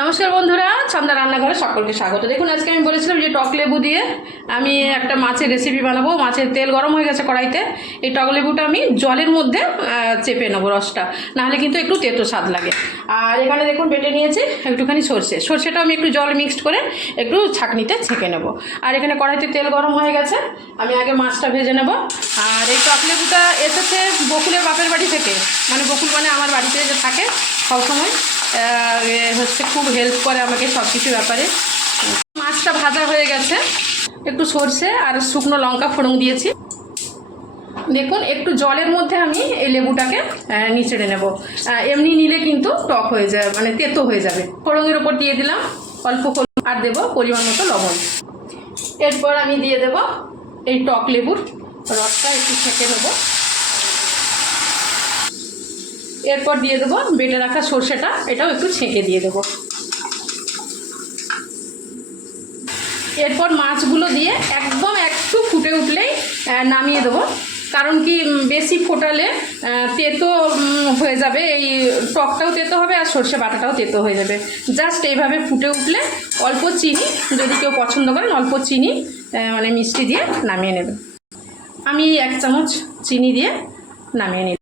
নমস্কার বন্ধুরা, ছন্দা রান্নাঘরে সকলকে স্বাগত। দেখুন, আজকে আমি বলেছিলাম যে টক লেবু দিয়ে আমি একটা মাছের রেসিপি বানাবো। মাছের তেল গরম হয়ে গেছে কড়াইতে। এই টক লেবুটা আমি জলের মধ্যে চেপে নেবো রসটা, নাহলে কিন্তু একটু তেতো স্বাদ লাগে। আর এখানে দেখুন বেটে নিয়েছি একটুখানি সর্ষেটাও আমি একটু জল মিক্সড করে একটু ছাঁকনিতে ছেঁকে নেবো। আর এখানে কড়াইতে তেল গরম হয়ে গেছে, আমি আগে মাছটা ভেজে নেব। আর এই টক লেবুটা এসেছে বকুলের বাপের বাড়ি থেকে, মানে বকুল মানে আমার বাড়িতে যে থাকে সবসময়, হচ্ছে খুব হেল্প করে আমাকে সব কিছু ব্যাপারে। মাছটা ভাজা হয়ে গেছে, একটু সর্ষে আর শুকনো লঙ্কা ফোড়ন দিয়েছি। দেখুন, একটু জলের মধ্যে আমি এই লেবুটাকে নিচড়ে নেব। এমনি নিলে কিন্তু টক হয়ে যায়, মানে তেতো হয়ে যাবে। ফোড়নের ওপর দিয়ে দিলাম অল্প হলুদ, আর দেবো পরিমাণ মতো লবণ। এরপর আমি দিয়ে দেব এই টক লেবুর রসটা, একটু ছেঁকে নেবো। এরপর দিয়ে দেবো বেটে রাখা সর্ষেটা, এটাও একটু ছেঁকে দিয়ে দেবো। এরপর মাছগুলো দিয়ে একদম একটু ফুটে উঠলেই নামিয়ে দেবো। কারণ কি, বেশি ফোটালে তেতো হয়ে যাবে, এই টকটাও তেতো হবে আর সর্ষে বাটাটাও তেতো হয়ে যাবে। জাস্ট এইভাবে ফুটে উঠলে অল্প চিনি, যদি কেউ পছন্দ করেন অল্প চিনি মানে মিষ্টি দিয়ে নামিয়ে নেবেন। আমি 1 চামচ চিনি দিয়ে নামিয়ে নিই।